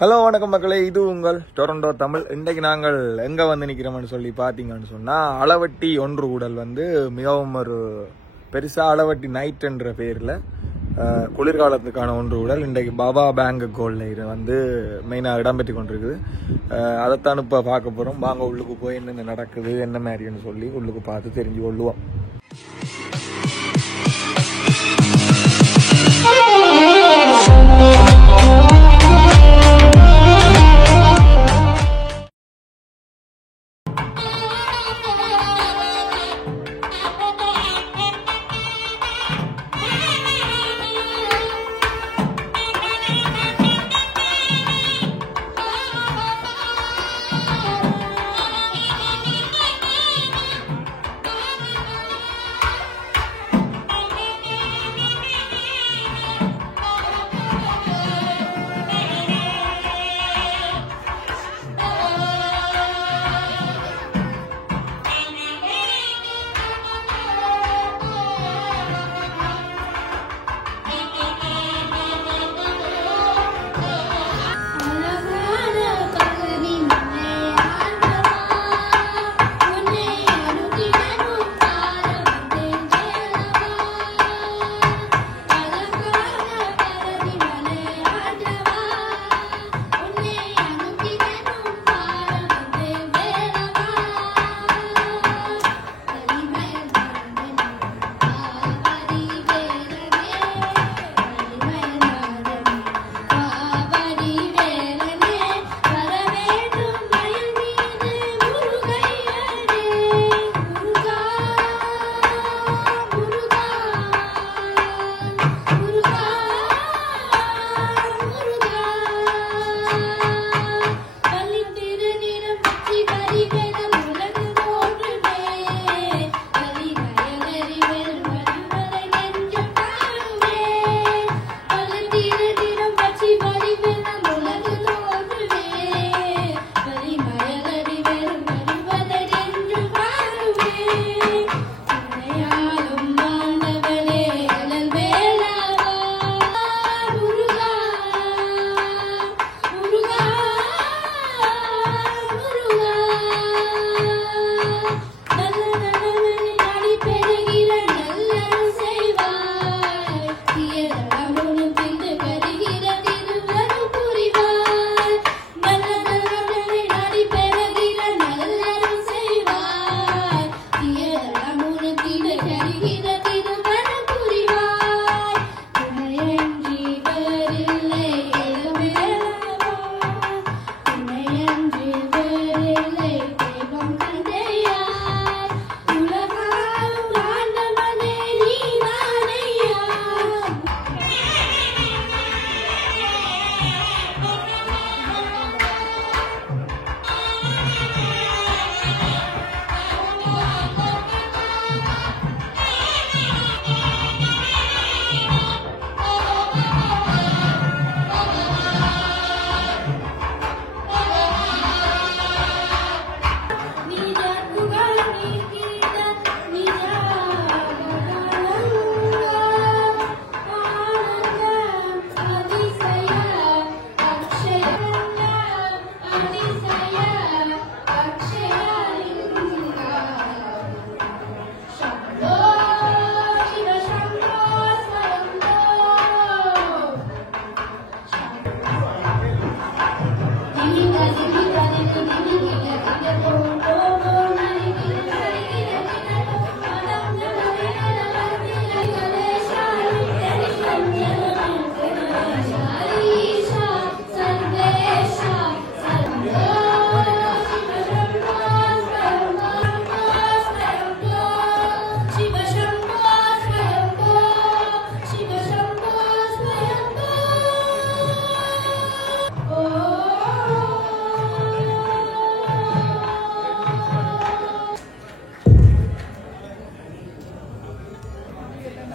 Hello வணக்கம் மக்களே, இது உங்கள் டொரண்டோ தமிழ். இன்றைக்கு நாங்கள் எங்கே வந்து நிற்கிறோம்னு சொல்லி பார்த்தீங்கன்னு சொன்னால், அளவட்டி ஒன்று கூடல் வந்து மிகவும் ஒரு பெருசாக அளவட்டி நைட்டுன்ற பேரில் குளிர்காலத்துக்கான ஒன்று கூடல் இன்றைக்கு பாபா பேங்க் கோல்டில் வந்து மெயினாக இடம்பெற்று கொண்டிருக்குது. அதைத்தான் இப்போ பார்க்க போகிறோம். வாங்க உள்ளுக்கு போய் என்னென்ன நடக்குது என்ன மாதிரின்னு சொல்லி உள்ளுக்கு பார்த்து தெரிஞ்சு கொள்ளுவோம்.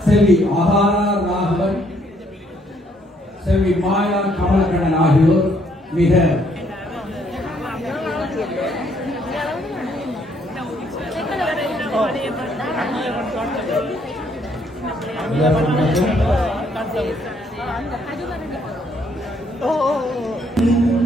செல்வி ஆகாரா ராகவன், செல்வி மாயா கமலக்கண்ணன் ஆகியோர் மிக Oh.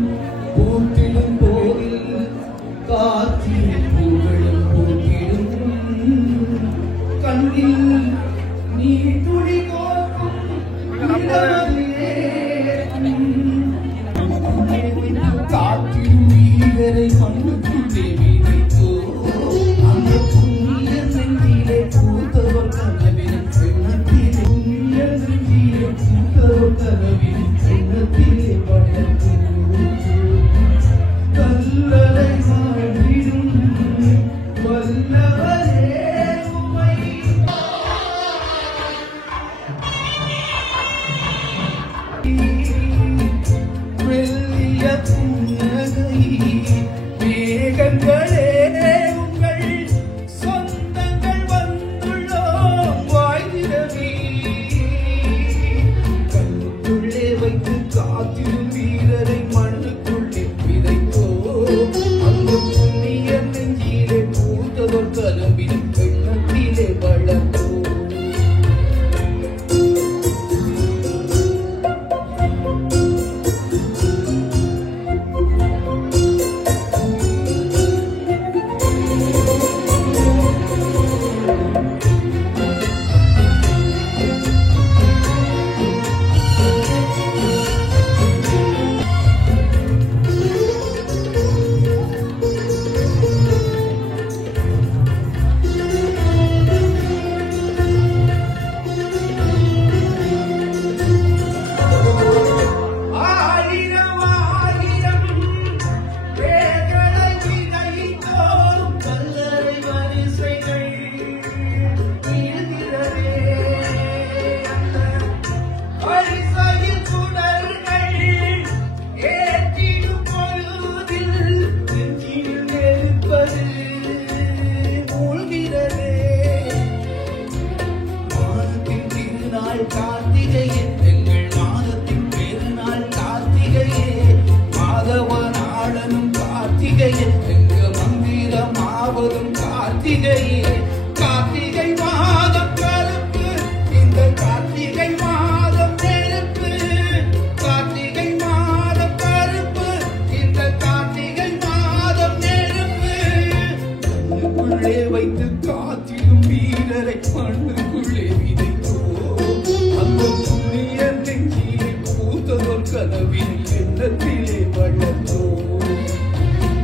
எண்ணத்திலே வளர்த்தோம்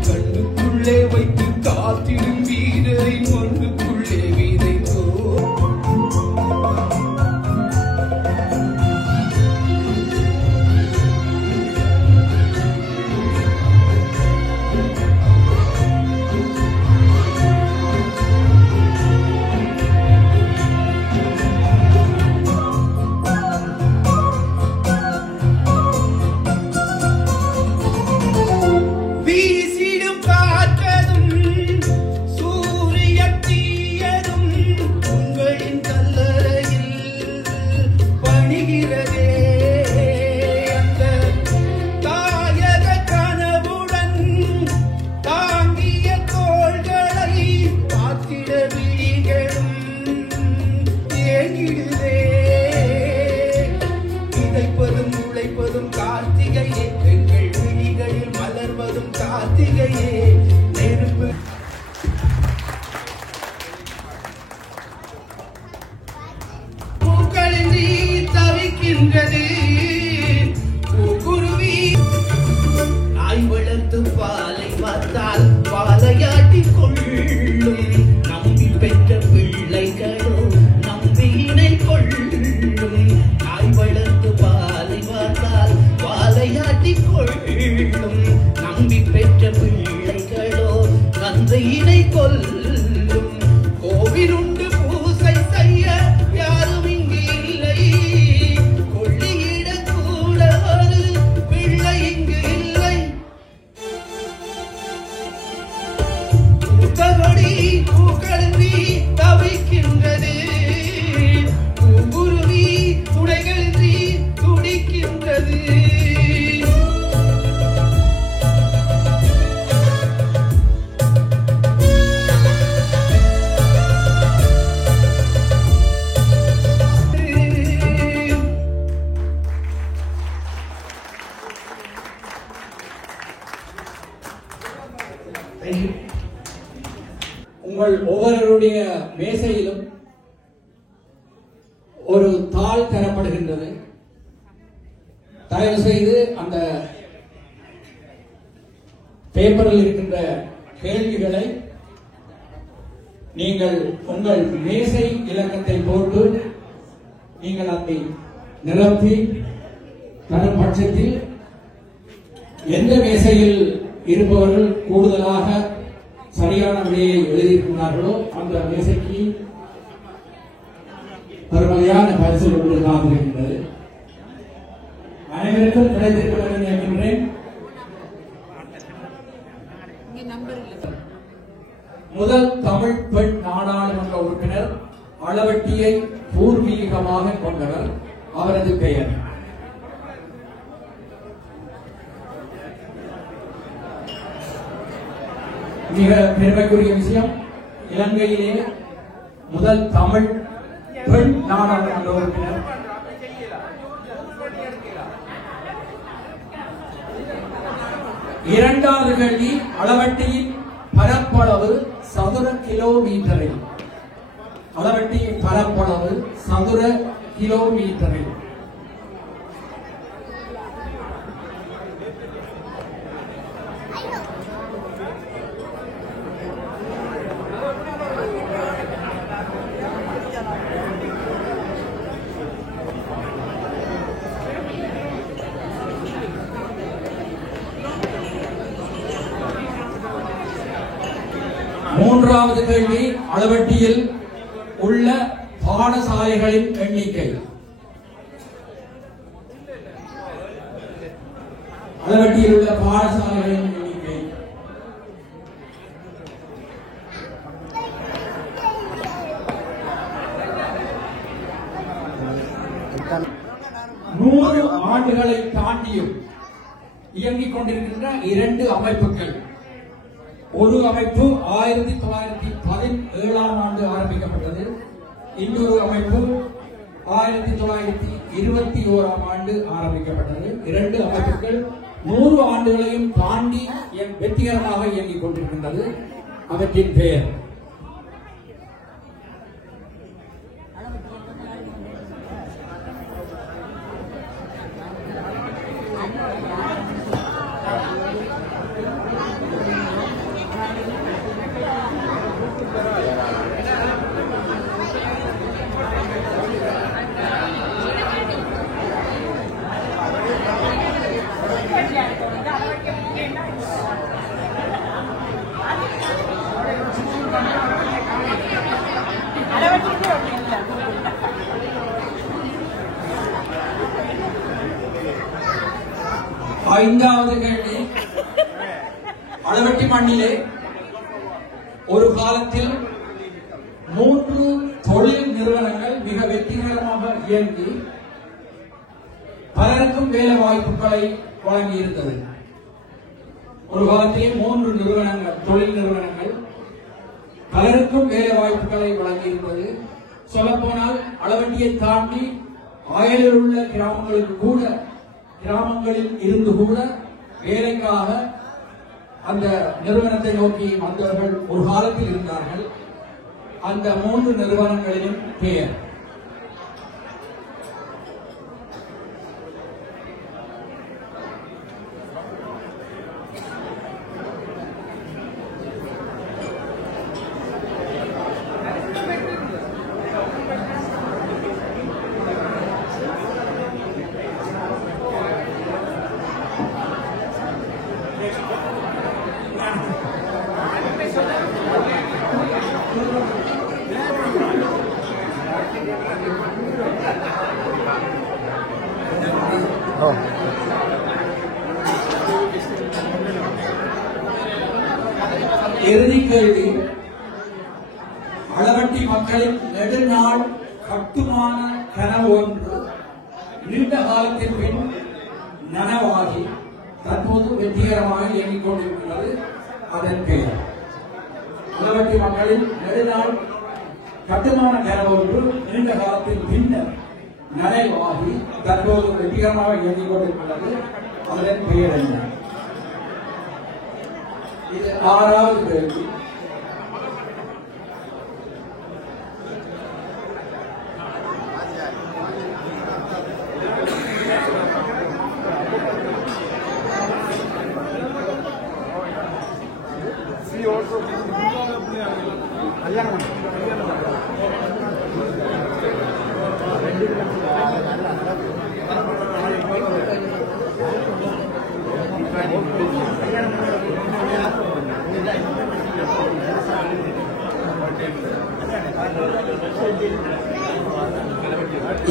கண்ணுக்குள்ளே வைத்து காத்திடும் வீரரை மண்ணுக்குள்ளே விதைத்தோம் வீசிடும் காற்றதும் சூரிய தீயதும் உங்களின் கல்லறையில் பணிகிறதே அந்த தாயக கனவுடன் தாங்கிய தோள்களை பார்த்திட விழிகளும் ஏங்கிடுதே விதைப்பதும் உழைப்பதும் கார்த்திகையே எங்கள் விழிகளில் மலர்வதும் கார்த்திகையே நெருப்பு பூக்களின்றி தவிக்கின்றது பூக்குருவி நாய் வளர்த்து பாலை பார்த்தால் பாலையாட்டிக் கொள்ளும் நம்பி பெற்ற பிள்ளைகளோ நம்பியினை கொள்ளும் நாய் வளர்த்து பாலை பார்த்தால் பாலையாட்டிக் கொள்ளும் நம்பி பெற்ற பிள்ளைகளோ தந்தையினை கொல்லும் கோவிலுண்டு பூசை செய்ய யாரும் இங்கு இல்லை கொள்ளியிட கூட ஒரு பிள்ளை இங்கு இல்லை பூத்தகொடி பூக்களின்றி தவிக்கின்றது பூங்குருவி துணைகளின்றி துடிக்கின்றது உங்கள் ஒவ்வொருவருடைய மேசையிலும் ஒரு தாள் தரப்படுகின்றது. தயவு செய்து அந்த பேப்பரில் இருக்கின்ற கேள்விகளை நீங்கள் உங்கள் மேசை இலக்கத்தை போட்டு நீங்கள் அதை நிரப்பி தரும் பட்சத்தில் எந்த மேசையில் இருப்பவர்கள் கூடுதலாக சரியான விடையை எழுதியிருக்கிறார்களோ அந்த மேசைக்கு பெருமதியான பரிசு காத்திருக்கின்றது. அனைவருக்கும் கிடைத்திருக்கிறது நினைக்கின்றேன். முதல் தமிழ் பெண் நாடாளுமன்ற உறுப்பினர் அளவட்டியை பூர்வீகமாக கொண்டவர். அவரது பெயர் மிக பெருமைக்குரிய விஷயம். இலங்கையிலே முதல் தமிழ் பெண் நாடாளுமன்ற உறுப்பினர். இரண்டாவது கேள்வி, அளவட்டியின் பரப்பளவு சதுர கிலோமீட்டரில். அளவட்டியின் பரப்பளவு சதுர கிலோமீட்டரில். மூன்றாவது கேள்வி, அளவட்டியில் உள்ள பாடசாலைகளின் எண்ணிக்கை. அளவட்டியில் உள்ள பாடசாலைகளின் எண்ணிக்கை. நூறு ஆண்டுகளை தாண்டியும் இயங்கிக் கொண்டிருக்கின்ற இரண்டு அமைப்புகள். ஒரு அமைப்பு 1917ஆம் ஆண்டு ஆரம்பிக்கப்பட்டது. இன்னொரு அமைப்பு 1921ஆம் ஆண்டு ஆரம்பிக்கப்பட்டது. இரண்டு அமைப்புகள் 100 ஆண்டுகளையும் தாண்டி வெற்றிகரமாக இயங்கிக் கொண்டிருக்கின்றது. அவற்றின் பெயர் ஐந்தாவது கேள்வி. அளவட்டி மண்ணிலே ஒரு காலத்தில் 3 தொழில் நிறுவனங்கள் மிக வெற்றிகரமாக இயங்கி பலருக்கும் வேலை வாய்ப்புகளை வழங்கி இருந்தது. ஒரு காலத்திலே 3 நிறுவனங்கள், தொழில் நிறுவனங்கள் பலருக்கும் வேலை வாய்ப்புகளை வழங்கி இருந்தது. சொல்ல போனால் அளவட்டியை தாண்டி அயலில் உள்ள கிராமங்களில் இருந்து கூட வேலைக்காக அந்த நிறுவனத்தை நோக்கி வந்தவர்கள் ஒரு காலத்தில் இருந்தார்கள். அந்த 3 நிறுவனங்களிலும் பெயர் இறுதி கேள்வி. அளவட்டி மக்களின் நெடுநாள் கட்டுமான கனவு ஒன்று நீண்ட காலத்தின் பின் நனவாகி தற்போது வெற்றிகரமாக இயங்கிக் கொண்டிருக்கிறது. அதன் பெயர். அளவட்டி மக்களின் நெடுநாள் கட்டுமான கனவு ஒன்று நீண்ட காலத்தின் பின்னர் நனவாகி தற்போது வெற்றிகரமாக இயங்கிக் கொண்டிருக்கிறது. அதன் பெயர் என்ன? இது 6வது கேள்வி.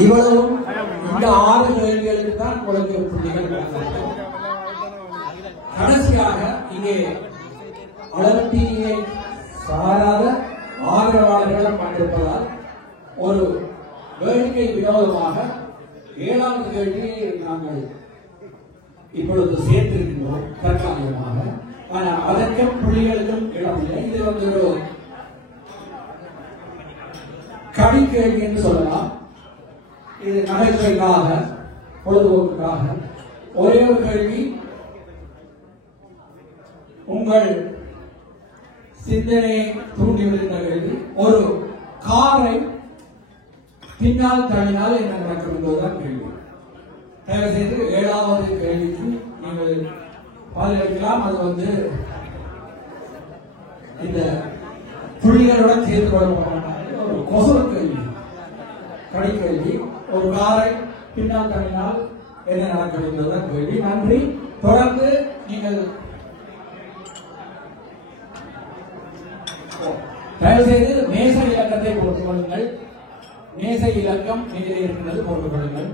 இவ்வளவும் இந்த 6 கேள்விகளுக்கு தான் உங்களுக்கு புள்ளிகள். கடைசியாக இங்கே அளவட்டியை சாராத ஆதரவாளர்களும் பங்கேற்பதால் ஒரு வேடிக்கை வினோதமாக 7வது கேள்வியை நாங்கள் இப்பொழுது சேர்த்திருக்கின்றோம் தற்காலிகமாக. ஆனால் அதற்கும் புள்ளிகளுக்கும் இடமில்லை. இது வந்து ஒரு கவி கேள்வி என்று சொல்லலாம். இது நகைச்சுவைக்காக, பொழுதுபோக்குக்காக ஒரே ஒரு கேள்வி. உங்கள் சிந்தனையை தூண்டிவிடுகின்ற கேள்வி. ஒரு காரை பின்னால் தள்ளினால் என்ன நடக்கும் என்பதுதான் கேள்வி. தயவு செய்து 7வது கேள்விக்கு நீங்கள் பதிலளிக்கலாம். அது வந்து இந்த புள்ளிகளுடன் சேர்த்து கொள்ளப்பட்ட ஒரு கொசு கேள்வி, கடிக்கேள்வி. ஒரு காரை பின்னால் தள்ளினால் என்ன நடக்கும் என்பதுதான் கேள்வி. நன்றி. தொடர்ந்து நீங்கள் தயவு செய்து மேச இலக்கத்தை போட்டுக் கொள்ளுங்கள். மேச இலக்கம் மேலே இருக்கின்றது, போட்டுக் கொள்ளுங்கள்.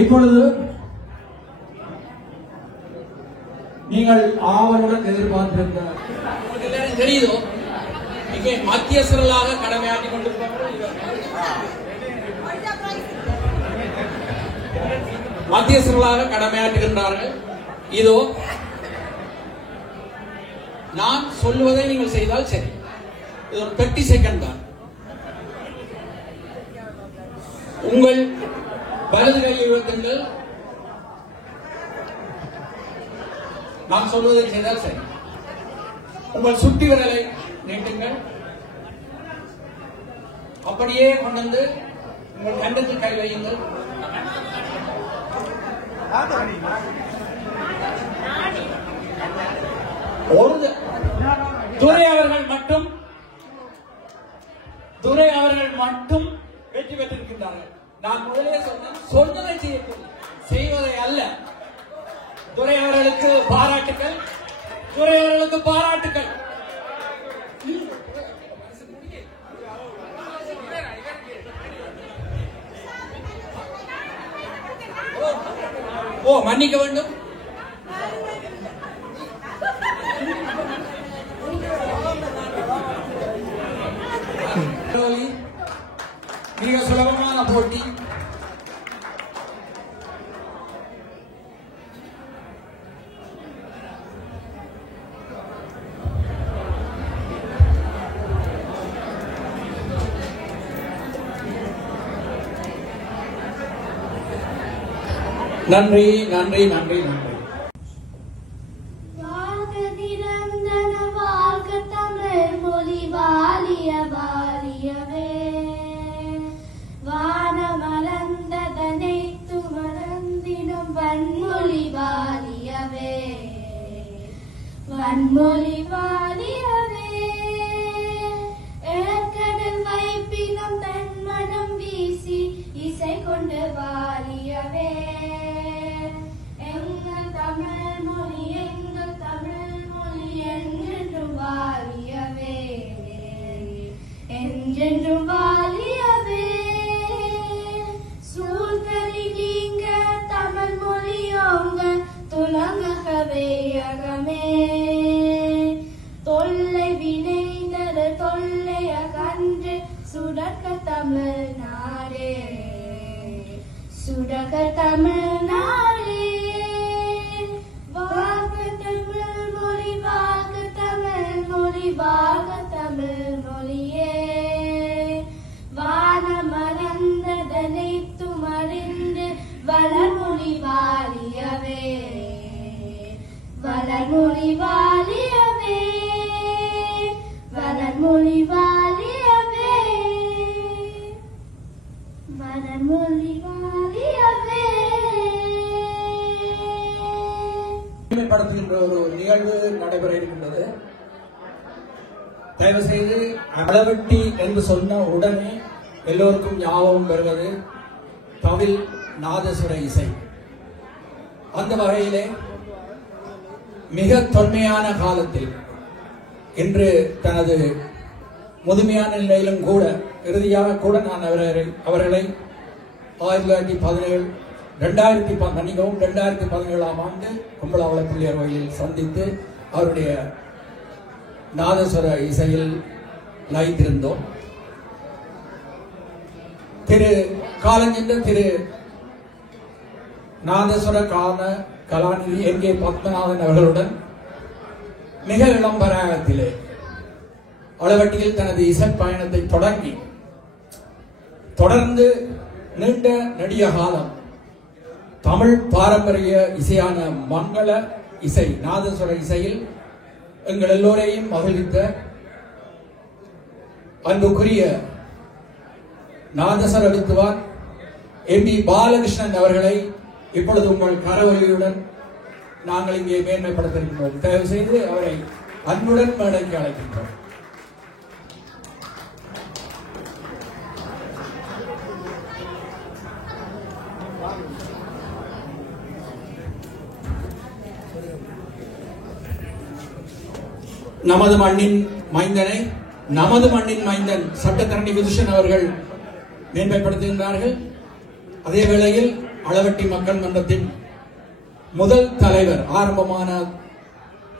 இப்பொழுது நீங்கள் ஆவலுடன் எதிர்பார்த்திருந்த தெரியுதோ இங்கே மத்தியஸ்தர்களாக கடமையாற்றிக் கொண்டிருப்பவர்கள் மத்தியஸ்தர்களாக கடமையாற்றுகின்றார்கள். இதோ நான் சொல்லுவதை நீங்கள் செய்தால் சரி. இது ஒரு 30 செகண்ட் தான். உங்கள் வலது கையில் உயர்த்துங்கள். நான் சொல்வதை செய்தால் சரி. உங்கள் சுட்டி விரலை நீட்டுங்கள். அப்படியே கொண்டு வந்து உங்கள் கண்டத்தில் கை வையுங்கள். துரை அவர்கள் மட்டும் வெற்றி பெற்றிருக்கின்றார்கள். நான் முதலே சொன்னதை செய்யட்டும், செய்வதை அல்ல. துரை அவர்களுக்கு பாராட்டுக்கள், துரை அவர்களுக்கு பாராட்டுக்கள். ஓ, மன்னிக்க வேண்டும். மிக சுலபமான போட்டி. நன்றி நன்றி நன்றி நன்றி. வாழ்க நிரந்தர வாழ்க தமிழ் மொழி வாலிய வாலியவே, வானமலர்ந்ததனைத்து மறந்திடும் வன்மொழி வாலியவே, வன்மொழி வாலியவே. ஏற்கடல் வைப்பினம் தன்மனம் வீசி இசை கொண்டு வாலியவே, எங்கள் தமிழ் மொழி எங்கள் தமிழ் மொழி என்றென்றும் வாலியவே, என்றென்றும் வாலியவே. சூழ்கலி நீங்க தமிழ் மொழியோங்க துலங்கவே அகமே, தொல்லை வினை தர தொல்லைய கன்று சுடக்க தமிழ் நாடே, சுடக தமிழ் நாடே. வாழ்க தமிழ் மொழி வாழ்க தமிழ் மொழி வாழ்க தமிழ் மொழியே, வானமறந்ததனைத்து மறிந்து வளர்மொழி வாலியவே, வளர்மொழி வாலியவே, வளர்மொழி வாலியவே, வளர்மொழி வாலியவே. மேம்படுத்துகின்ற ஒரு நிகழ்வு நடைபெற இருக்கின்றது. தயவு செய்து அளவட்டி என்று சொன்ன உடனே எல்லோருக்கும் ஞாபகம் வருவது தவில் நாதசுர இசை. அந்த வகையிலே மிக தொன்மையான காலத்தில் இன்று தனது முதுமையான நிலையிலும் கூட இறுதியாக கூட நான் அவர்களை 2017ஆம் ஆண்டு கும்பலாவள பிள்ளையார் கோயிலில் சந்தித்து அவருடைய நாதஸ்வர இசையில் லயித்திருந்தோம். காலஞ்சென்ற திரு நாதஸ்வர கலாநிதி எங்கே பத்மநாதன் அவர்களுடன் மிக இளம் பராயத்திலே அளவட்டியில் தனது இசை பயணத்தை தொடர்ந்து நீண்ட நெடிய காலம் தமிழ் பாரம்பரிய இசையான மங்கள இசை நாதஸ்வர இசையில் எங்கள் எல்லோரையும் மகிழ்வித்த அன்புக்குரிய நாதஸ்வர வித்துவான் எம்பி பாலகிருஷ்ணன் அவர்களை இப்பொழுது உங்கள் கரவொலியுடன் நாங்கள் இங்கே மேன்மைப்படுத்திருக்கிறோம். தயவு செய்து அவரை அன்புடன் மேடைக்கு அழைக்கின்றோம். நமது மண்ணின் மைந்தன் சட்டத்தரணி விதுஷன் அவர்கள் மேன்மைப்படுத்துகின்றார்கள். அதே வேளையில் அளவட்டி மக்கள் மன்றத்தின் முதல் தலைவர், ஆரம்பமான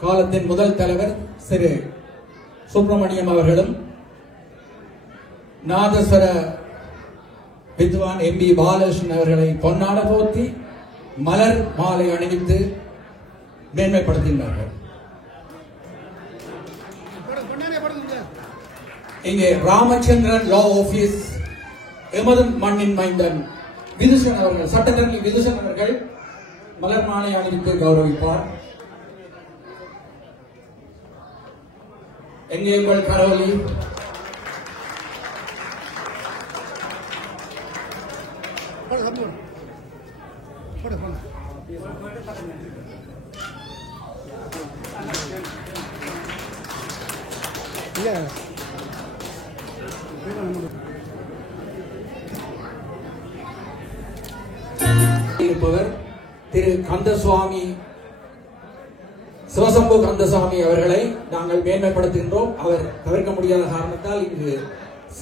காலத்தின் முதல் தலைவர் திரு சுப்பிரமணியம் அவர்களும் நாதஸ்வர வித்வான் எம்பி பாலகிருஷ்ணன் அவர்களை பொன்னாட போர்த்தி மலர் மாலை அணிவித்து மேன்மைப்படுத்துகின்றார்கள். இங்கே ராமச்சந்திரன் லா ஆபீஸ் எமது மண்ணின் மைந்தன் விதுஷன் அவர்கள், சட்டத்தரணி விதுஷன் அவர்கள் மலர் மாலை அணிவித்து கௌரவிப்பார். எங்கே உங்கள் கரவொலி? இருப்பவர் திரு கந்தசுவாமி, சிவசம்பு கந்தசாமி அவர்களை நாங்கள் மேன்மைப்படுத்துகின்றோம். அவர் தவிர்க்க முடியாத காரணத்தால் இங்கு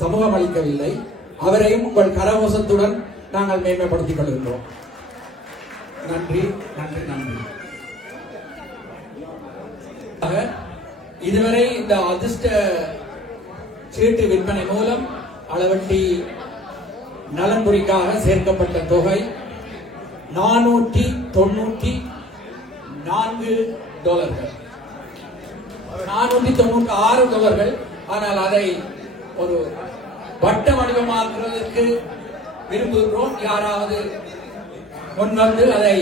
சமூகம் அளிக்கவில்லை. அவரையும் உங்கள் கரகோஷத்துடன் நாங்கள் மேன்மைப்படுத்திக் கொள்கின்றோம். நன்றி நன்றி நன்றி. இதுவரை இந்த அதிர்ஷ்ட சீட்டு விற்பனை மூலம் அளவட்டி நலன்புரிக்காக சேர்க்கப்பட்ட தொகை $494. $496. ஆனால் அதை ஒரு வட்ட வடிவமாக்குவதற்கு விரும்புகிறோம். யாராவது முன்வந்து அதை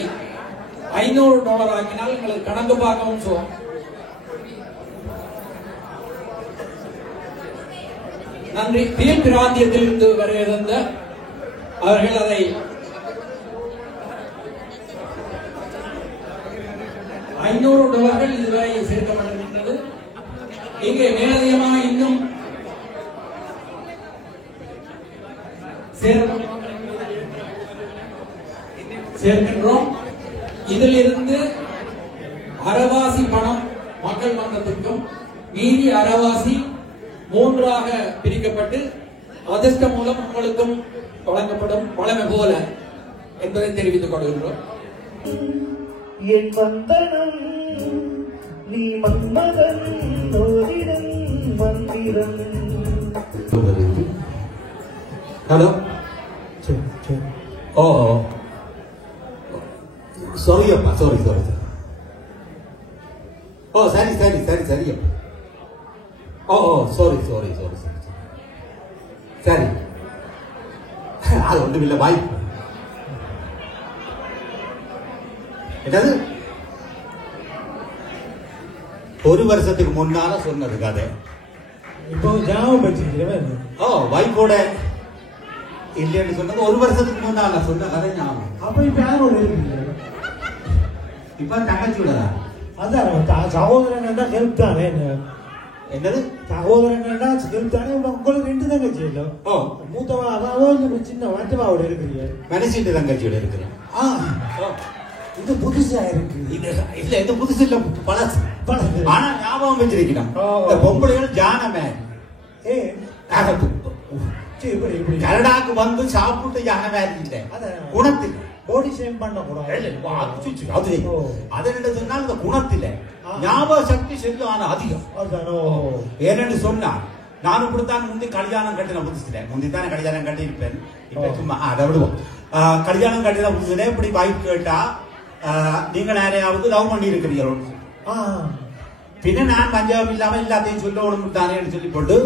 $500 ஆக்கினால் எங்களுக்கு கணக்கு பார்க்கவும் சொல்லுவோம். நன்றி. தீர் பிராந்தியத்தில் இருந்து வருகிற அவர்கள் அதை $500 இதுவரை சேர்க்கப்பட்டிருக்கின்றது. இங்கே மேலதிகமாக இன்னும் சேர்க்கின்றோம். இதில் இருந்து அரைவாசி பணம் மக்கள் மன்றத்திற்கும் மீதி அரைவாசி 3ஆக பிரிக்கப்பட்டு அதிர்ஷ்டம் மூலம் உங்களுக்கும் வழங்கப்படும் வளமை போல என்பதை தெரிவித்துக் கொள்கின்றோம். என் வந்தனம் நீ மன்மதன் ஓரிடம் மந்திரம். ஹலோ. ஓ சாரி அப்பா, சாரி. ஓ சரி அப்பா. ஓ சாரி. சரி, அது ஒன்றுமில்லை, வாய்ப்பு. என்னது? ஒரு வருஷத்துக்கு முன்னால சொன்னது கதை. இப்போ ஞாபகம் வச்சுக்கிறேன். ஓ வைஃபோட இல்லைன்னு சொன்னது ஒரு வருஷத்துக்கு முன்னால சொன்ன கதை ஞாபகம். அப்ப இப்ப யாரோட இருக்கீங்க? இப்ப தங்கச்சியோடதா? அதான் சகோதரன் ஹெல்ப் தானே. என்னது சகோதரன் ஹெல்ப் தானே. உங்களுக்கு 2 தங்கச்சி இல்ல? ஓ மூத்தவா அதாவது சின்ன வாட்டவாவோட இருக்கிறீங்க. மனசிட்டு தங்கச்சியோட இருக்கிறேன். இது புதுசா இருக்கு. இது புதுசு இல்ல, பழசு. ஆனா ஞாபகம் வச்சிருக்கணும். இந்த பொம்பளைகள் ஜானமே கனடாக்கு வந்து சாப்பிட்டு ஜானமே இல்லை, குணத்தில் பாடி ஷேம் பண்ண கூடாது. அது என்ன சொன்னால் இந்த குணத்தில ஞாபக சக்தி செல்லும் அதிகம். ஏனென்று சொன்னா நானும் இப்படித்தான் முந்தி கல்யாணம் கட்டின புதுசுல, முந்தித்தானே கல்யாணம் கட்டி இருப்பேன். இப்ப சும்மா அதை விடுவோம். கல்யாணம் கட்டின புதுசுல இப்படி வாய்ப்பு கேட்டா நீங்கள் யாரையாவது லவ் பண்ணி இருக்கிறீர்கள். பின்ன நான் பஞ்சாப் இல்லாம எல்லாத்தையும் சொல்ல விடமுட்டானேன்னு சொல்லி போட்டு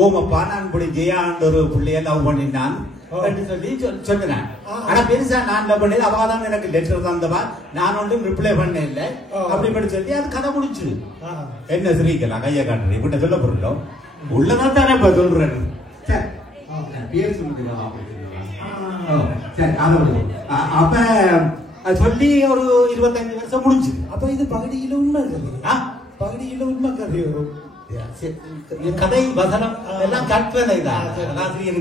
ஓமப்பா நான் இப்படி ஜெயாண்டு ஒரு பிள்ளைய லவ் பண்ணினான் சொல்லி சொன்னேன். ஆனா பெருசா நான் லவ் பண்ணது அவதான் எனக்கு லெட்டர் தந்தவா, நான் ஒன்றும் ரிப்ளை பண்ண இல்லை அப்படி சொல்லி அது கதை முடிச்சு. என்ன ஸ்ரீகலா கைய காட்டுறேன் இப்ப சொல்ல போறோம் உள்ளதான் தானே இப்ப சொல்றேன். பேர் சொல்லுங்க. அப்ப சொல்லி ஒரு 25 வருஷம் முடிஞ்சு. அப்ப இது பகுதியில உண்மை பகுதியில உண்மை கதை வரும். கதை வசனம் எல்லாம் கற்பனை தான்,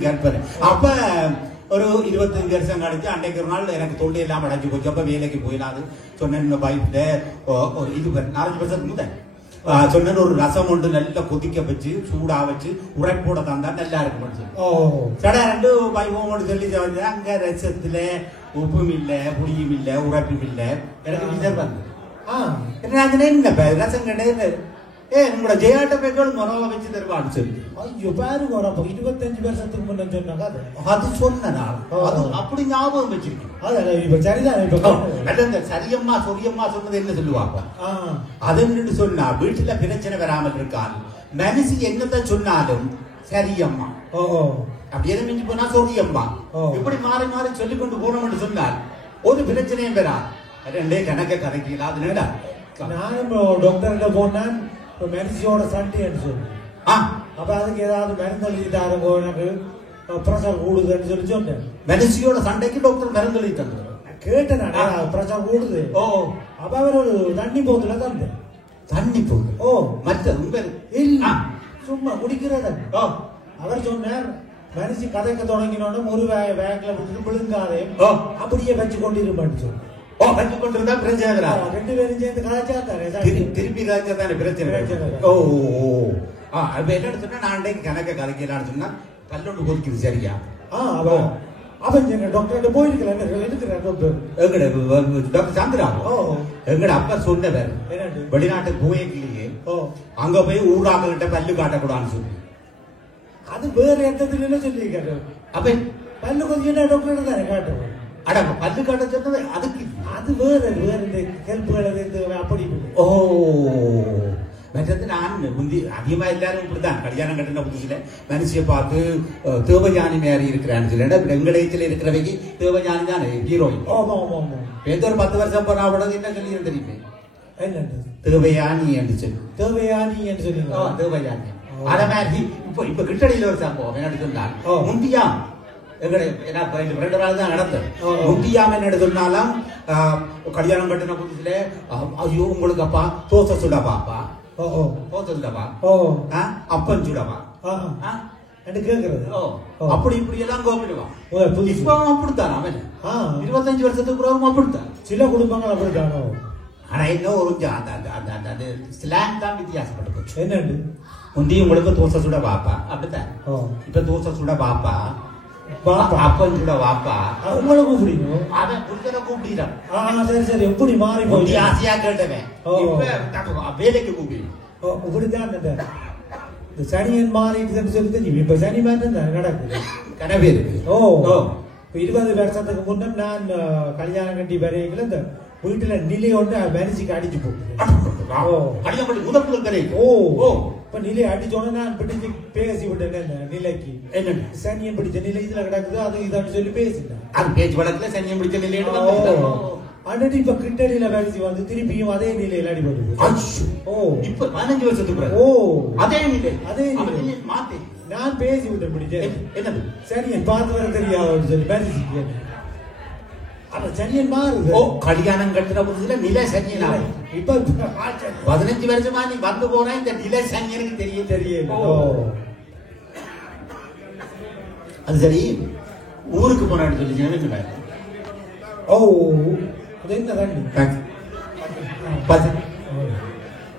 கற்பனை. அப்ப ஒரு 25 வருஷம் கழிச்சு அன்றைக்கு ஒரு நாள் எனக்கு தொண்டை எல்லாம் அடைஞ்சு போச்சு. அப்ப வேலைக்கு போயிடாது சொன்ன பைப்ல ஒரு 4 வருஷத்துக்கு முதல் சொன்ன ஒரு ரசம் ஒன்று நல்லா கொதிக்க வச்சு சூடா வச்சு உரைப்போட தந்தா நல்லா இருக்கும். சடா 2 பைபோம் சொல்லி அங்க ரசத்துல உப்பும் இல்ல, புளியும் இல்ல, உரைப்பும் இல்ல. எனக்கு விஜய் வந்து என்ன ரசம் கிடையாது. உங்களோட ஜெயாட்ட பேக்கள் மரவா வச்சு தருவான்னு சொல்லி. ஐயோ பாருங்க, 25 வருஷத்துக்கு முன்ன சொன்னாங்க. அது சொன்னா அப்படி ஞாபகம் வச்சிருக்கேன். இப்ப சரிதான். இப்ப சரியம்மா சொரியம்மா சொன்னது என்ன சொல்லுவாங்க அதுன்னு சொன்னா வீட்டுல பிரச்சனை வராமல் இருக்காது. மனசு என்னதான் சொன்னாலும் சரியம்மா அப்படியே மிஞ்சி போனா சொரியம்மா இப்படி மாறி மாறி சொல்லி கொண்டு போனோம்னு சொன்னால் ஒரு பிரச்சனையும் பெறா. ரெண்டே கணக்க கதைக்கலாம். அது நேடா நானும் டாக்டர்கிட்ட போனேன் மெடிசினோட சண்டைன்னு சொல்லி. அப்ப அதுக்கு ஏதாவது மருந்து எழுதிட்டாருங்கோ, எனக்கு பிரஷர் கூடுதுன்னு சொல்லி சொன்னேன். மெடிசினோட சண்டைக்கு டாக்டர் மருந்து எழுதி தந்தாரு. கேட்டேன் பிரஷர் கூடுது. அப்ப அவர் ஒரு தண்ணி போத்துல தந்தேன். தண்ணி போகுது. மற்ற இல்ல சும்மா குடிக்கிறத. அவர் சொன்னார் மனுஷி கதைக்க தொடங்கினோட ஒரு வேகல விட்டுட்டு விழுங்காதே அப்படியே வச்சு கொண்டிருப்பான்னு சொல்லி வச்சு கொண்டிருந்தா பிரச்சனை 2 பேரும் சேர்ந்து கதைச்சா திருப்பி கதைச்சா தானே பிரச்சனை. ஓ அப்ப என்ன சொன்னா நான் கணக்க கதைக்கலான்னு சொன்னா கல்லொண்டு கொதிக்குது சரியா? அவன் டாக்டர்கிட்ட போயிருக்கல இருக்கிற டாக்டர் எங்கட டாக்டர் சந்திராவோ எங்கட அப்பா சொன்னவர் வெளிநாட்டுக்கு போயிருக்கலையே அங்க போய் ஊராக்கிட்ட பல்லு காட்டக்கூடாதுன்னு சொல்லி அது வேற எந்தத்துல சொல்லியிருக்காரு. அப்ப பல்லு கொஞ்சம் டாக்டர் தானே காட்டுவோம். அட பல்லு காட்ட சொன்னது அதுக்கு அது வேற இந்த ஹெல்ப்புகள் அப்படி. ஓ மற்றது நான் முந்தி அதிகமா எல்லாரும் இப்படிதான் கல்யாணம் கட்டின புதுசுல மனுஷியை பார்த்து தேவஞானி மாரி இருக்கிறான்னு சொல்லி எங்கடையத்துல இருக்கிறவைக்கு தேவஞானி தான் ஹீரோயின். ஏதோ ஒரு 10 வருஷம் போனா உடனே என்ன சொல்லி தெரியுமே தேவயானி என்று சொல்லி தேவயானி என்று சொல்லி தேவயானி. அத மாதிரி இப்ப கிட்டடியில ஒரு சம்பவம் என்ன சொன்னார் முந்தியாம் எங்கடைய 2 நாள் தான் நடந்தது. முந்தியாம என்ன சொன்னாலும் கல்யாணம் கட்டின புதுசுல ஐயோ உங்களுக்கு அப்பா தோசை சுடா பாப்பா அப்பன் சுடவா அப்படி இப்படி எல்லாம் கோப்பிடுவான். அப்படித்தான் அவன் 25 வருஷத்துக்கு பிறகு அப்படித்தான். சில குடும்பங்கள் அப்படித்தானோ. ஆனா இன்னும் ஒரு ஸ்லாங் தான் வித்தியாசப்பட்டு என்னண்டு முந்தி உங்களுக்கு தோசை சுட வாப்பா அப்படித்தான். இப்ப தோசை சுட வாப்பா அப்பன் சுட வாப்பா உங்களை கூப்பிடுங்க அவன் புருஷனை கூப்பிடுறான். சரி சரி எப்படி மாறி போய் ஆசையா கேட்டவன் வேலைக்கு கூப்பிடு இப்படித்தான் இந்த சனியன் மாறிட்டு சொல்லி தெரியும். இப்ப சனி மாற்றம் நடக்குது கனவே இருக்கு. 20 வருஷத்துக்கு முன்ன நான் கல்யாணம் கட்டி வரையில இந்த வீட்டுல நிலை ஒன்று மனுஷிக்கு அடிச்சு இப்ப நிலை அடிச்சோட நான் பிடிச்சு பேசி விட்டேன். நிலைக்கு என்ன சனியம் பிடிச்ச நிலை இதுல கிடக்குது அது இதான்னு சொல்லி பேசிட்டேன். அது பேச்சு வழக்குல சனியம் பிடிச்ச நிலை அன்னைக்கு இப்ப கிட்டடியில வேலைச்சு வந்து திருப்பியும் அதே நிலையில அடிபடுது. இப்ப 15 வருஷத்துக்கு அதே நிலை மாத்தி நான் பேசி விட்டேன் பிடிச்சேன். என்னது சனியன் பார்த்து வர தெரியாது சொல்லி பேசி சனியன் மாறுது. கல்யாணம் கட்டுற புதுசுல நிலை சனியன் இப்ப 15 வருஷமா நீ வந்து போனா இந்த நிலை சனியனுக்கு தெரியல. அது சரி ஊருக்கு போனான்னு சொல்லி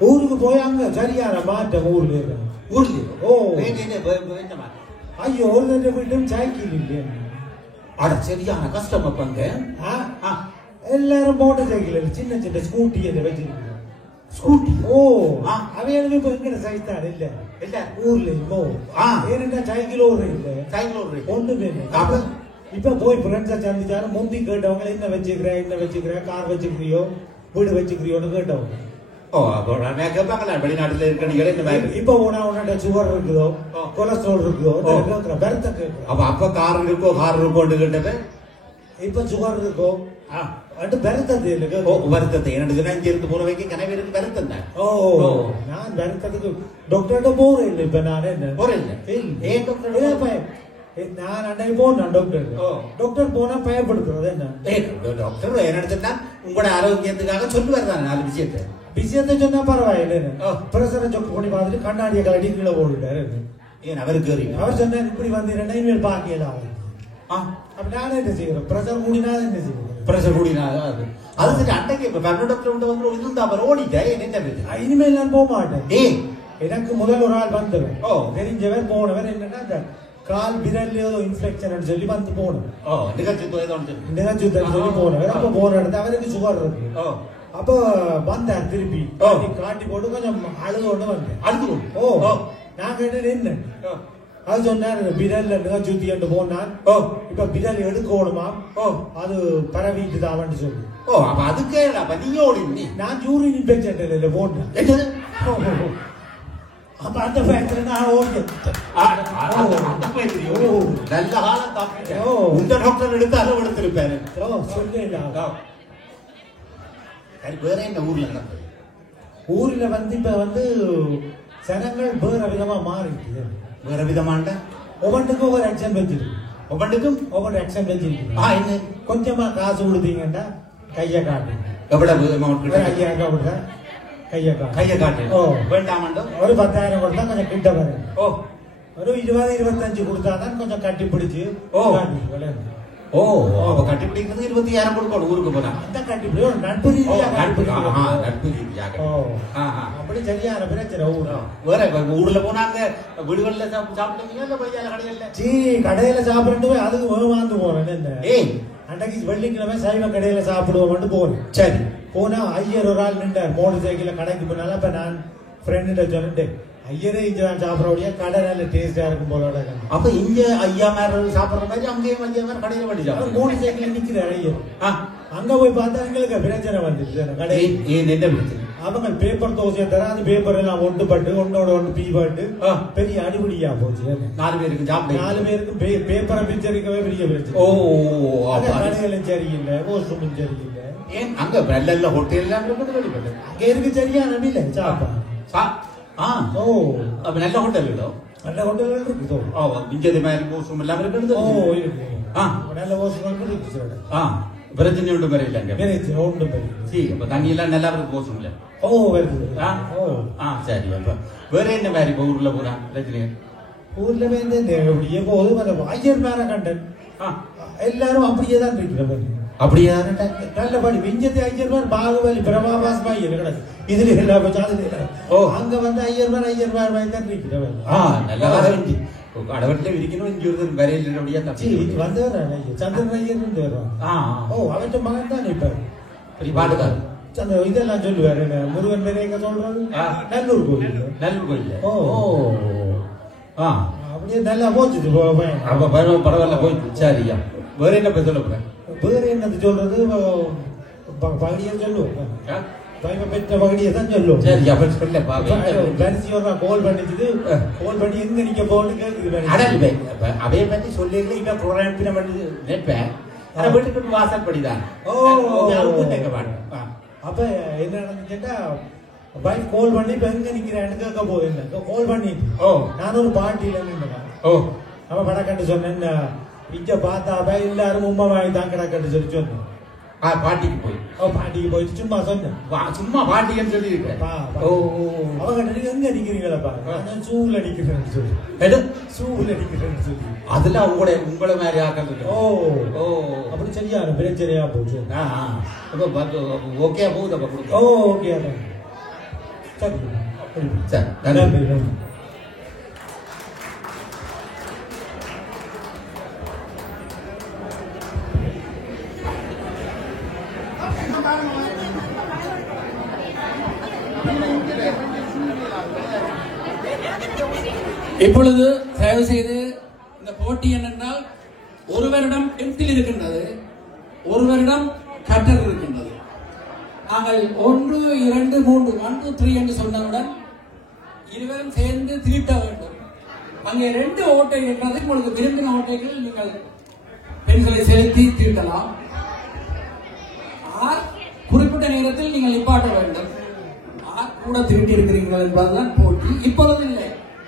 ஊருக்கு போய் அங்க சரியான மாற்றம் ஊர்ல ஐயோ ஒரு வீட்டும் சைக்கிள் இல்லையா? அட சரியான கஷ்டம் அப்பங்க. எல்லாரும் மோட்டர் சைக்கிள் சின்ன சின்ன ஸ்கூட்டி வச்சிருக்கோம். ஸ்கூட்டி அவையாலுமே இப்ப எங்கட சைஸ் தான் இல்ல இல்ல ஊர்ல ஏன்னா சைக்கிள் ஓடுற இல்ல சைக்கிள் ஓடுற ஒண்ணுமே இல்லை. இப்ப போய் ஃப்ரெண்ட்ஸா சந்திச்சாலும் முந்தி கேட்டவங்க என்ன வச்சுக்கிற கார் வச்சுக்கிறியோ வீடு வச்சுக்கிறியோன்னு கேட்டவங்க. வெளிநாட்டுல இருக்க இப்ப உன்னோட சுகர் இருக்குதோ கொலஸ்ட்ரால் இருக்குதோ அப்ப கார் இருக்கோ கேட்டது. இப்ப சுகர் இருக்கோ வருத்தத்தை வருத்தத்தை என்ன இங்க இருந்து போறவைக்கு கனவேருக்கு வருத்தம் தான். நான் வருத்தத்துக்கு டாக்டர்கிட்ட போறேன் இல்லை. இப்ப நான் என்ன போறேன் ஏன் டாக்டர் நான் அன்னைக்கு போனேன் டாக்டர் போனா பயப்படுத்துறது என்ன டாக்டர் என்ன உங்களோட ஆரோக்கியத்துக்காக சொல்லுவார் தான் 4 விஷயத்தை சொன்னா பரவாயில்ல. பிரசரை சொக்கு பண்ணி பார்த்துட்டு கண்ணாடியை கலட்டி கீழே போட்டுட்டாரு. ஏன் அவருக்கு அவர் சொன்னார் இப்படி வந்து இனிமேல் பாக்கலாம். அப்ப நானே என்ன செய்யறேன் பிரஷர் கூடினா என்ன செய்யறேன் பிரஷர் கூடினா அது சரி. அன்னைக்கு டாக்டர் வந்து இருந்தா அவர் ஓடிட்டேன் என்ன இனிமேல் நான் போக மாட்டேன். எனக்கு முதல் ஒரு ஆள் வந்தவர் தெரிஞ்சவர் போனவர் என்னன்னா கால் விரல் ஏதோ இன்ஃபெக்ஷன் சொல்லி வந்து போனோம். நிகழ்ச்சி சொல்லி போனவர். அப்ப போன இடத்துல அவருக்கு சுகர் இருக்கு. அப்ப வந்தார் திருப்பி காட்டி போட்டு கொஞ்சம் அழுதோண்டு வந்தேன். நான் கேட்டேன் என்ன அது சொன்னார் விரல்ல நிகழ்ச்சி போனான். இப்ப விரல் எடுக்கணுமா அது பரவிட்டு தான் சொல்லி அதுக்கே நான் யூரின் இன்ஃபெக்ஷன் போனேன். அப்ப அந்த பயத்துல நான் ஓகே நல்ல காலம் தான் இந்த டாக்டர் எடுத்து அளவு எடுத்திருப்பாரு. சொல்ல வேற என்ன ஊர்ல நடந்தது? ஊர்ல வந்து இப்ப வந்து சனங்கள் வேற விதமா மாறிட்டு வேற விதமான ஒவ்வொன்றுக்கும் ஒவ்வொரு ஆக்ஷன் வச்சிருக்கு. ஒவ்வொன்றுக்கும் ஒவ்வொரு ஆக்ஷன் வச்சிருக்கு. கொஞ்சமா காசு கொடுத்தீங்கன்னா கைய காட்டு எவ்வளவு அமௌண்ட் 5000 கொடுத்தா கைய காட்டு வேண்டாம் ஒரு 10,000 கொடுத்தா கொஞ்சம் கிட்ட வரும். ஒரு 20-25 கொடுத்தாதான் கொஞ்சம் கட்டி பிடிச்சு. ஓ அப்ப கட்டி பிடிக்கிறது 20,000 கொடுக்கணும் ஊருக்கு போனா. அந்த கட்டி பிடி ஒரு நட்பு ரீதியாக. நட்பு ரீதியாக. அப்படி சரியான பிரச்சனை ஊரு. வேற ஊர்ல போனாங்க வீடுகள்ல சாப்பிட்டீங்க இல்ல பையால கடையில? கடையில சாப்பிட்டு போய் அதுக்கு வேவாந்து போறேன். என்ன அன்றைக்கு வெள்ளிக்கிழமை சைவ கடையில சாப்பிடுவோம் போறேன். சரி போனா ஐயர் ஒரு ஆள் நின்றார் மோட்டர் சைக்கிள் கடைக்கு போனால. அப்ப நான் ஃப்ரெண்டு சொல்லிட்டு ஐயரே இங்க தான் சாப்பிடக்கூடிய கடை நல்ல டேஸ்டா இருக்கும் போல. அப்ப இங்க ஐயா மேல சாப்பிடுற மாதிரி அங்கேயும் ஐயா மேல கடையில பண்ணி சாப்பிடுறோம். மோட்டர் சைக்கிள் நிக்கிறார் ஐயர். அங்க போய் பார்த்தா எங்களுக்கு பிரச்சனை வந்துச்சு. கடை என்ன பிரச்சனை? அவங்க பேப்பர் தோசையை தர அந்த பேப்பர் எல்லாம் ஒட்டுப்பட்டு ஒன்னோட ஒன்று பீப்பட்டு பெரிய அடிபடியா போச்சு. 4 பேருக்கு சாப்பிடு. 4 பேருக்கு பேப்பரை பிச்சரிக்கவே பெரிய பிரச்சனை. கடைகளும் சரியில்லை, வாஷ்ரூமும் சரியில்லை. ஏன் அங்க நல்ல ஹோட்டல் அங்க இருக்கு சரியான இல்ல சாப்பாடு. நல்ல ஹோட்டல் நல்ல ஹோட்டல் இருக்குது. இங்கே மாதிரி வாஷ்ரூம் எல்லாம் இருக்குது. நல்ல வாஷ்ரூம் இருக்கு. பிரச்சனை ஒன்றும் வரையில ஒன்றும் தண்ணி எல்லாம் நல்லா இருக்கு வாஷ்ரூம்ல. வருது. சரி அப்ப வேற என்ன மாதிரி இப்ப ஊர்ல போறா பிரச்சனை? ஊர்ல அப்படியே போகுது. ஐயர் மேல கண்டன் எல்லாரும் அப்படியே தான் இருக்கிற. அப்படியே நல்லபடி விஞ்சத்தை ஐயர் மேல் பாகுபலி பிரபாபாஸ் பாய் கிடக்கு. இதுல எல்லாம் அங்க வந்து ஐயர் மேல் தான் இருக்கிறவன். நல்லா கடவுட்ல விரிக்கணும். இங்க ஒரு வரையில் வந்தவர் சந்திரன் ஐயர் அவற்ற மகன் தான் இப்ப பாட்டுக்காரு இதெல்லாம் சொல்லுவாரு. முருகன் பேர் எங்க சொல்றது? நல்லூர் கோயில். நல்லூர் கோயில். அப்படியே நல்லா போச்சுது. அப்ப பரவாயில்ல போயிட்டு. சரியா வேற என்ன பேர் சொல்ல போறேன்? வேற என்னது சொல்றது? பகுதியை சொல்லுவோம். பெற்ற பகுதியை தான் சொல்லுவோம். சரி அப்ப சொல்ல கோல் பண்ணிச்சுது. கோல் பண்ணி எங்க நிக்க போன்னு கேக்குது. அவைய பத்தி சொல்லிருக்கல. இவன் புரோகிராம் பண்ணி நினைப்பேன். வீட்டுக்கு வாசல் படிதான். அப்ப என்ன நடந்துச்சுட்டா பைக் கோல் பண்ணி இப்ப எங்க நிக்கிறேன்னு கேட்க போயிருந்தேன். கோல் பண்ணி நான் ஒரு பாட்டியில நின்றேன். அப்ப படக்கட்டு சொன்னேன். இங்க பார்த்தா எல்லாரும் உண்மை வாங்கி தான் கிடக்கட்டு சொல்லி சொன்னேன். பாட்டிக்கு போய் பாட்டிக்கு போயிட்டு சும்மா சொன்னேன். சும்மா பாட்டின்னு சொல்லி இருக்கேன். அவங்க எங்க நிக்கிறீங்களா பாருங்க. சூல அடிக்கிறேன்னு சொல்லி சூல அடிக்கிறேன்னு சொல்லி அதுல உங்களை மாதிரி ஆக்கள். அப்படி சரியான பிரச்சனையா போச்சு. ஓகே போகுது. அப்ப கொடுக்க ஓகே சரி சரி நன்றி. இப்பொழுது தயவு செய்து இந்த போட்டி என்னென்றால் ஒரு வருடம் எம்டில் இருக்கின்றது, ஒரு வருடம் கட்டர் இருக்கின்றது. நாங்கள் 1, 2, 3 1, 2, 3 என்று சொன்னவுடன் இருவரும் சேர்ந்து தீட்ட வேண்டும். அங்கே 2 ஓட்டை இருக்கிறது. உங்களுக்கு விரும்பின ஓட்டைகள் நீங்கள் பெண்களை செலுத்தி தீட்டலாம். குறிப்பிட்ட நேரத்தில் நீங்கள் நிப்பாட்ட வேண்டும். கூட திருட்டி இருக்கிறீர்கள் என்பதுதான் போட்டி. இப்பொழுது இல்லை.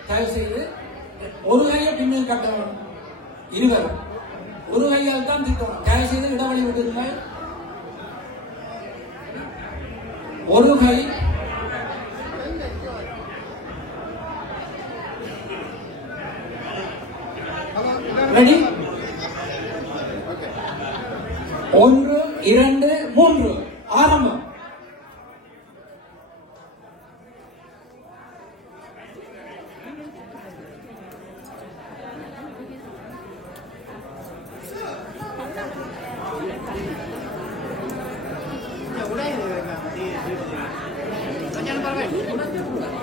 தயவு செய்து ஒரு கையை பின்னில் கட்ட வேண்டும். இருவரும் ஒரு கையால் தான் திட்டணும். தயவு செய்து இடைவெளி விடுங்கள். ஒரு கை ரெடி. 1, 2, 3 ஆரம்பம்.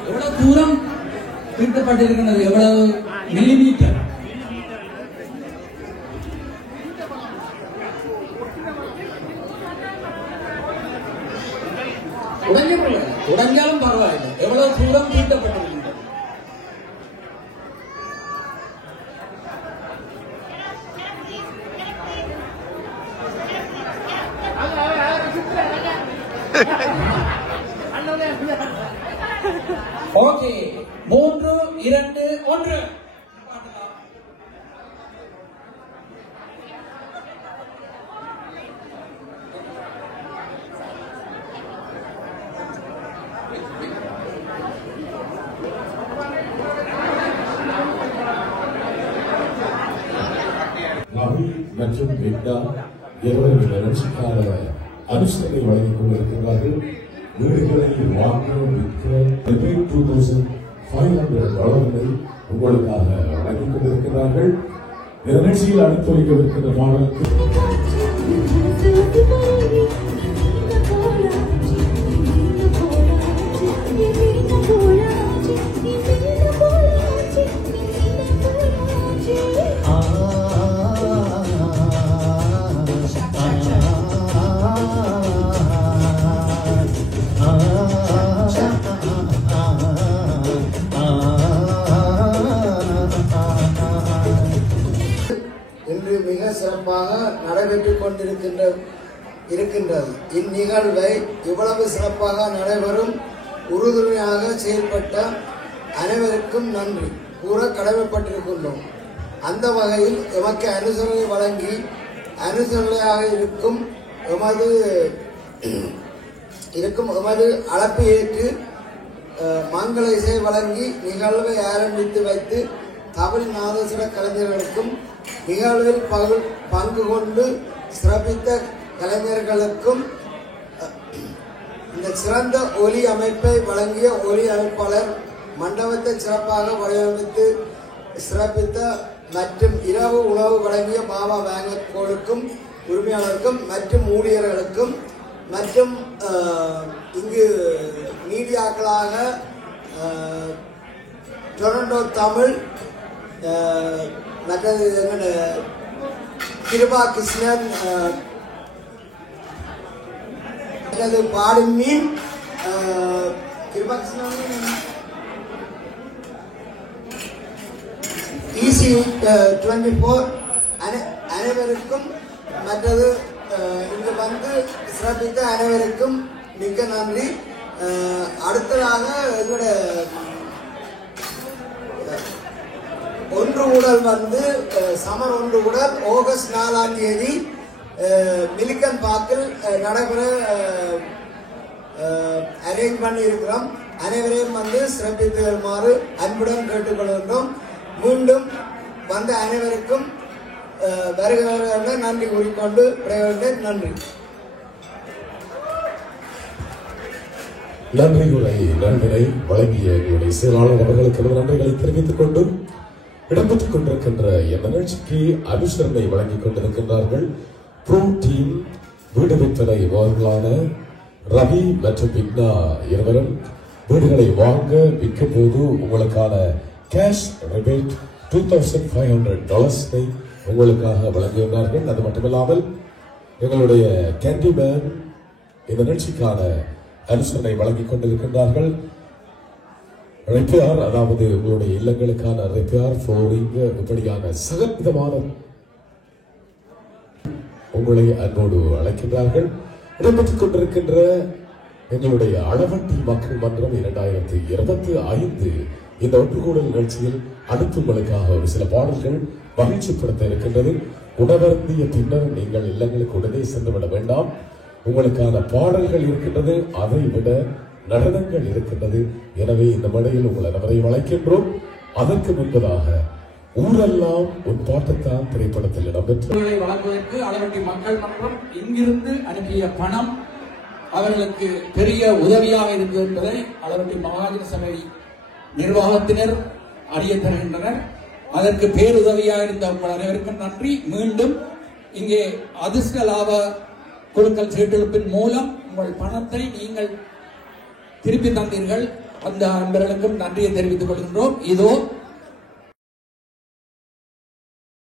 எவ்வளவு தூரம் தீட்டப்பட்டிருக்கின்றது? எவ்வளவு மில்லிமீட்டர்? உடஞ்சாலும் பரவாயில்லை. எவ்வளவு தூரம் தீட்டப்பட்டிருக்கின்றது? ஓகே 3, 2, 1 1, மற்றும் விக்னா இருவரும் நிகழ்ச்சிக்கான அனுசரணை வழங்கிக் கொண்டிருக்கிறார்கள். வீடுகளை வாங்க விற்க $2,500 உங்களுக்காக வழங்கிக் கொண்டிருக்கிறார்கள். இந்த நிகழ்ச்சியில் அனுப்பி மாடலுக்கு இன்று மிக சிறப்பாக நடைபெற்றுக் கொண்டிருக்கின்றது. இந்நிகழ்வை இவ்வளவு சிறப்பாக நடைபெறும் உறுதுணையாக செயல்பட்ட அனைவருக்கும் நன்றி கூற கடமைப்பட்டிருக்கின்றோம். அந்த வகையில் எமக்கு அனுசரணை வழங்கி அனுசரணையாக இருக்கும் எமது அழைப்பை ஏற்று மங்கள இசை வழங்கி நிகழ்வை ஆரம்பித்து வைத்து தமிழ் நாதஸ்வர கலைஞர்களுக்கும் நிகழ்வில் பங்கு கொண்டு சிறப்பித்த கலைஞர்களுக்கும் இந்த சிறந்த ஒலி அமைப்பை வழங்கிய ஒலி அமைப்பாளர், மண்டபத்தை சிறப்பாக வடிவமைத்து சிறப்பித்த மற்றும் இரவு உணவு வழங்கிய மாமா பேங்கட் கோளுக்கும் உரிமையாளருக்கும் மற்றும் ஊழியர்களுக்கும் மற்றும் இங்கு மீடியாக்களாக டொரண்டோ தமிழ், மற்றது கிருபா கிருஷ்ணன், மற்றது பாடும் மீன் கிருபா கிருஷ்ணன், EC 24 அனைவருக்கும் மற்றது இங்கு வந்து சிறப்பித்த அனைவருக்கும் மிக்க நன்றி. அடுத்ததாக எங்களோட ஒன்று உடல் வந்து சமர் ஒன்று உடல் ஆகஸ்ட் 4ஆம் தேதி மிலிகன் பார்க்கில் நடைபெற அரேஞ்ச் பண்ணி இருக்கிறோம். அனைவரையும் வந்து சிறப்பித்து வருமாறு அன்புடன் கேட்டுக்கொள்கின்றோம். மீண்டும் வந்த அனைவருக்கும் வருகிற நன்றி கூறிக்கொண்டு விடைபெறுகிறேன். நன்றி. நன்றி உரை நன்றினை வழங்கிய எங்களுடைய செயலாளர் அவர்களுக்கு நன்றிகளை தெரிவித்துக் கொண்டு இடம்பெற்றுக் கொண்டிருக்கின்ற இந்த நிகழ்ச்சிக்கு அனுசரணை வழங்கிக் கொண்டிருக்கின்றார்கள் ப்ரோ டீம் வீடு விற்பனை வாங்கலான ரவி மற்றும் விக்னா இருவரும். வீடுகளை வாங்க விற்கும் போது உங்களுக்கான கேஷ் ரிபேட் $2,500 உங்களுக்காக வழங்குகிறார்கள். அது மட்டுமில்லாமல் எங்களுடைய கேண்டிமேன் இந்த நிகழ்ச்சிக்கான அனுசரணை வழங்கிக் கொண்டிருக்கின்றார்கள். ரிப்பேர், அதாவது உங்களுடைய இல்லங்களுக்கான ரிப்பேர், ஃப்ளோரிங், இப்படியான சகவிதமான உங்களை அன்போடு அழைக்கின்றார்கள். இடம்பெற்றுக் கொண்டிருக்கின்ற எங்களுடைய அளவட்டி மக்கள் மன்றம் 2025 இந்த ஒன்றுகூடல் நிகழ்ச்சியில் அடுத்து உங்களுக்காக ஒரு சில பாடல்கள் மகிழ்ச்சிப்படுத்த இருக்கின்றது. உணவருந்திய பின்னர் நீங்கள் இல்லங்களுக்கு உடனே சென்றுவிட வேண்டாம். உங்களுக்கான பாடல்கள் இருக்கின்றது, அதை விட நடனங்கள் இருக்கின்றது. எனவே இந்த மழையில் உங்கள் அனைவரையும் அழைக்கின்றோம். அதற்கு முன்பதாக ஊரெல்லாம் உன் பாட்டுத்தான் திரைப்படத்தில் இடம்பெற்று வழங்குவதற்கு அளவட்டி மக்கள் மன்றம் இங்கிருந்து அனுப்பிய பணம் அவர்களுக்கு பெரிய உதவியாக இருக்கிறது என்பதை அளவட்டி மகாஜன சபை நிர்வாகத்தினர் அறிய தருகின்றனர். அதற்கு பேருதவியாக இருந்த உங்கள் அனைவருக்கும் நன்றி. மீண்டும் இங்கே அதிர்ஷ்ட லாப குழுக்கள் சீட்டெடுப்பின் மூலம் உங்கள் பணத்தை நீங்கள் திருப்பி தந்தீர்கள். அந்த அன்பர்களுக்கும் நன்றியை தெரிவித்துக் கொள்கின்றோம். இதோ